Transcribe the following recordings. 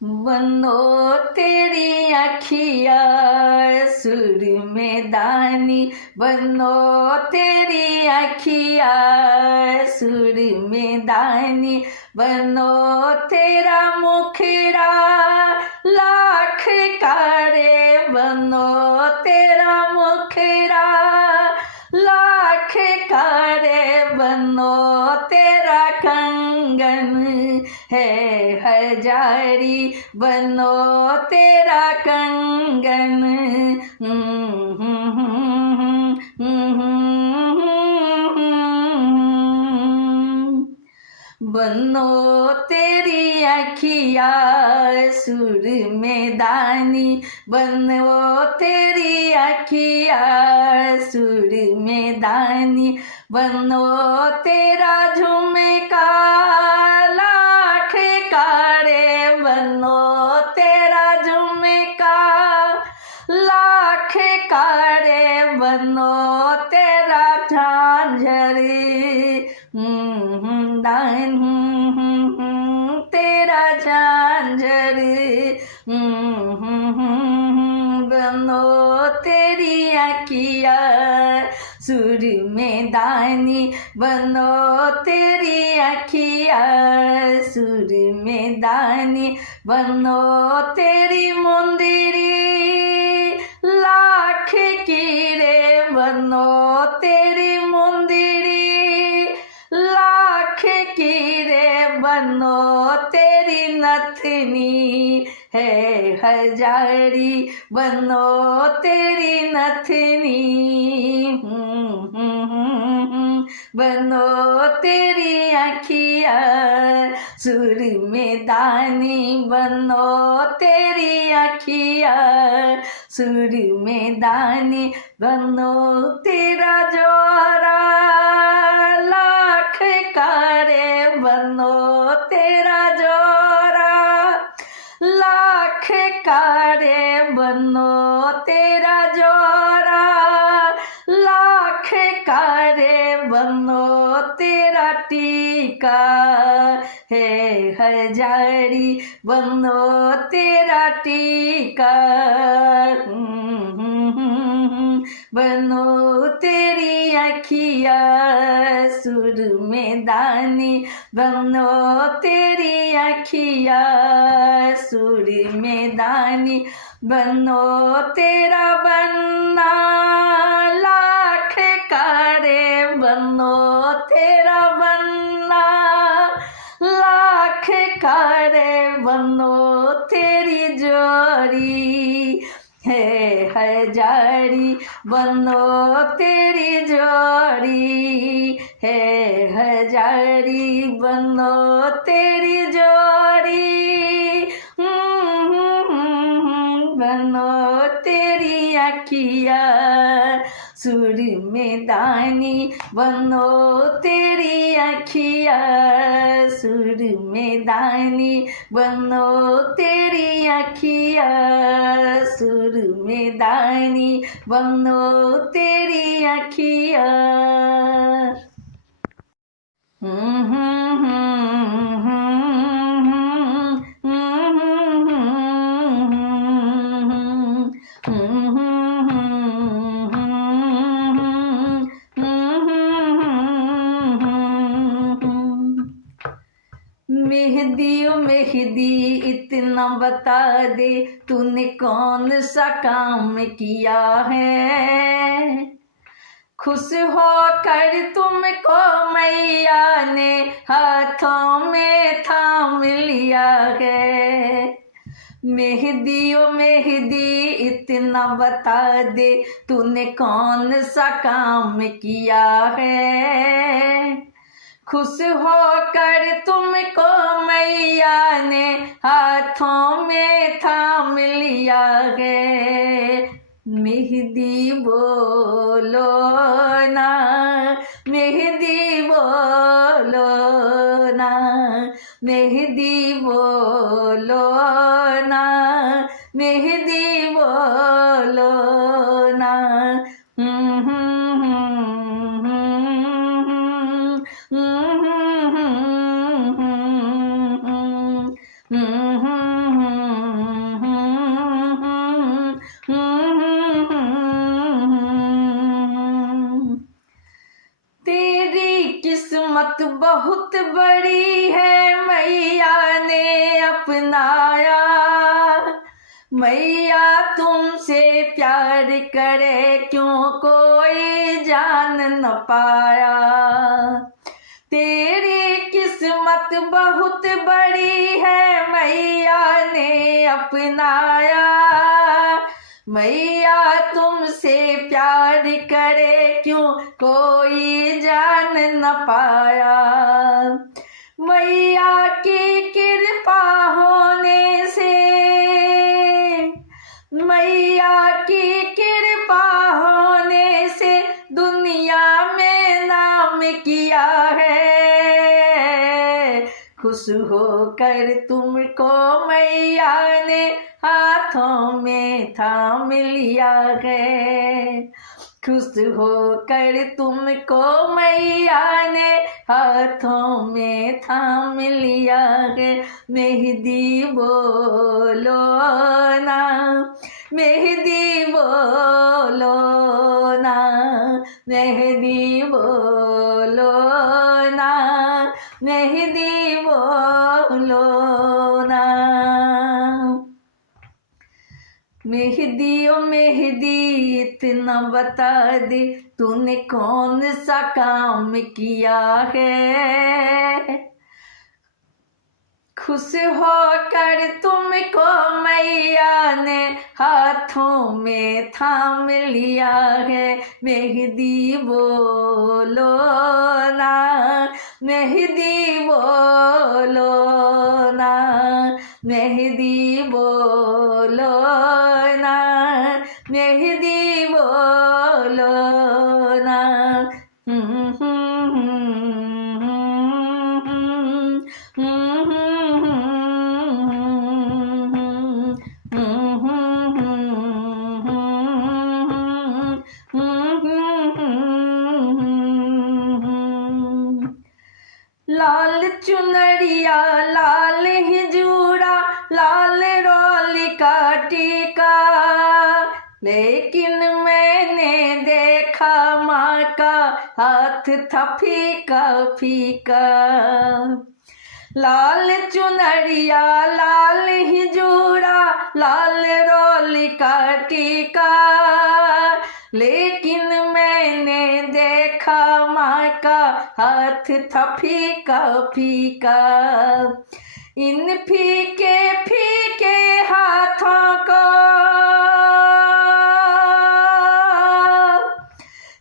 बनो तेरी अखिया सुर में दानी, बनो तेरी अखिया सुर में दानी, बनो तेरा मुखड़ा लाख कारे, बनो तेरा मुखड़ा लाख कारे, बनो तेरा कंगन है हजारी, बनो तेरा कंगन। बनो तेरी अखिया सुर में दानी, बनो तेरी अखिया सुर में दानी, बनो तेरा झुमका लाख कारे, बनो तेरा झुमका लाख कारे, बनो तेरा झांझरी तेरा झांझरी, बनो तेरी अखिया सुर में दानी, बनो तेरी अखिया सुर में दानी, बनो तेरी मुंदरी लाख की रे, बनो तेरी मुंदरी लाख की रे, बनो तेरी नथनी है हजारी, बनो तेरी नथनी, बनो तेरी अखिया सुर में दानी, बनो तेरी अखिया सुर में दानी, बनो तेरा जोरा लाख कारे, बनो तेरा जोरा लाख कारे, बनो तेरा जोरा लाख कारे, बनो तेरा टीका है हजारी, बनो तेरा टीका, बनो तेरी अखिया सुर में दानी, बनो तेरी अखिया सुर में दानी, बनो तेरा बनना लाख कारे, बनो तेरा बनना लाख कारे, बनो तेरी जोड़ी है हजारी, बनो तेरी जोड़ी है हजारी, बनो तेरी जोड़ी, बनो तेरी अखिया सुर में दानी, बनो तेरी अखिया सुर में दानी, बनो तेरी अखिया सुर में दानी, बनो तेरी अखिया। मेहदी ओ मेहदी इतना बता दे, तूने कौन सा काम किया है, खुश हो कर तुमको मैया ने हाथों में थाम लिया है। मेहदी ओ मेहदी इतना बता दे, तूने कौन सा काम किया है, खुश होकर तुमको मैया ने हाथों में थाम लिया है। मेहदी बोलो ना, मेहदी बोलो ना, मेहदी बोलो ना, मेहदी बोलो ना। अपनाया। मैया तुमसे प्यार करे क्यों कोई जान न पाया। तेरी किस्मत बहुत बड़ी है मैया ने अपनाया। मैया तुमसे प्यार करे क्यों कोई जान न पाया। मैया की कृपा होने से, मैया की कृपा होने से दुनिया में नाम किया है। खुश होकर तुमको मैया ने हाथों में थाम लिया है। खुश होकर तुमको मैया ने हाथों में थाम लिया है। मेहंदी बोलो ना, मेहंदी बोलो ना, मेहंदी बोलो ना, मेहंदी बोलो ना। मेहंदी ओ मेहंदी इतना बता दे तूने कौन सा काम किया है। खुश होकर तुमको मैया ने हाथों में थाम लिया है। मेहंदी बोलो ना, मेहंदी बोलो ना, मेहंदी बोलो ना, मेहंदी बोलो ना। लाल चुनरिया लाल ही जूड़ा लाल रोली का टीका, लेकिन मैंने देखा माँ का हाथ था फीका फीका। लाल चुनरिया लाल ही जूड़ा लाल रोली का टीका, लेकिन मैंने देखा माँ का हाथ था फीका फीका। इन फीके फीके हाथों को,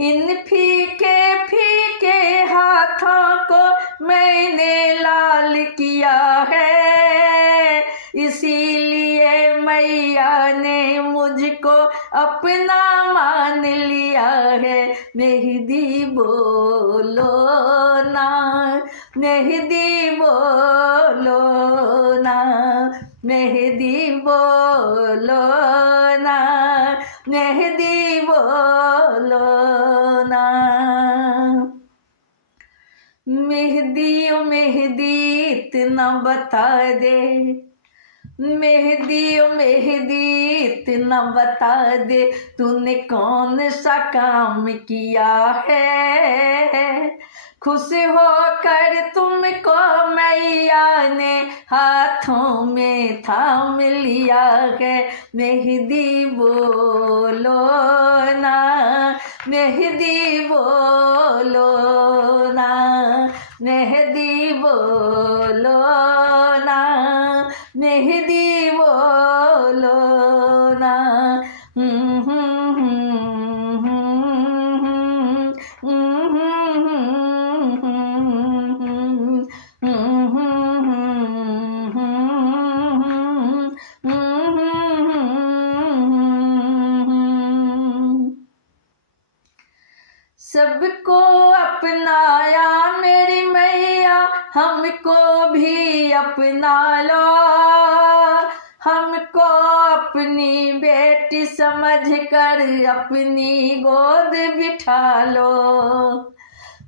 इन फीके फीके हाथों को मैंने लाल किया है। इसीलिए मैया ने मुझको अपना मान लिया है। मेहंदी बोलो ना, मेहंदी बोलो ना, मेहंदी बोलो ना, मेहंदी बोलो ना। मेहंदी ओ मेहंदी इतना बता दे, मेहंदी ओ मेहंदी इतना बता दे तूने कौन सा काम किया है। खुश होकर तुमको मैया ने हाथों में थाम लिया है। मेहंदी बोलो ना, मेहंदी बोलो ना, मेहंदी बोलो ना, मेहंदी बोलो ना। सबको अपनाया मेरी मैया, हमको भी अपना लो। हमको अपनी बेटी समझकर अपनी गोद बिठा लो।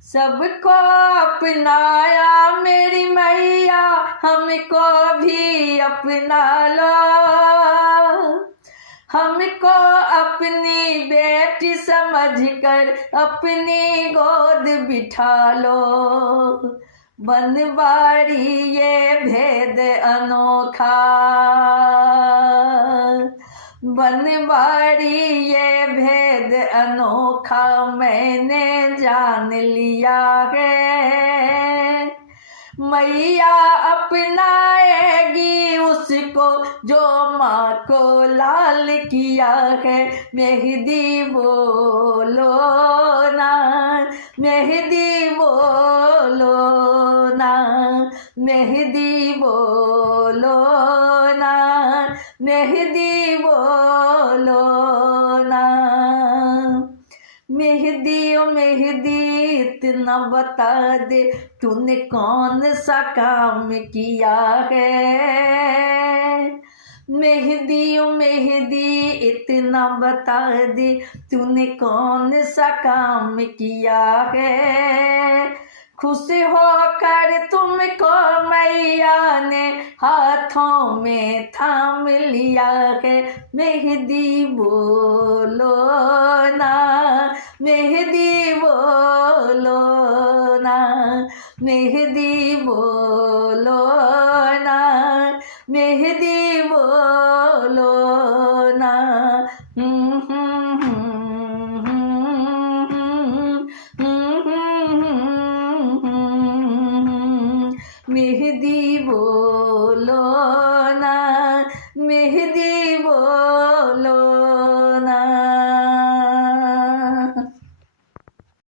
सबको अपनाया मेरी मैया, हमको भी अपना लो। हमको अपनी बेटी समझकर अपनी गोद बिठा लो। बनवाड़ी ये भेद अनोखा, बनवाड़ी ये भेद अनोखा मैंने जान लिया है। मैया अपनाएगी उसको जो माँ को लाल किया है। मेहंदी बोलो ना, मेहंदी बोलो ना, मेहंदी बोलो ना, मेहंदी बोलो ना। मेहंदी ओ मेहंदी इतना बता दे तूने कौन सा काम किया है। मेहंदी ओ मेहंदी इतना बता दे तूने कौन सा काम किया है। खुश होकर तुमको मैया ने हाथों में थाम लिया है। मेहंदी बोलो ना, मेहंदी बोलो ना, मेहंदी बोलो ना, मेहंदी बोलो ना। मेहंदी बोलो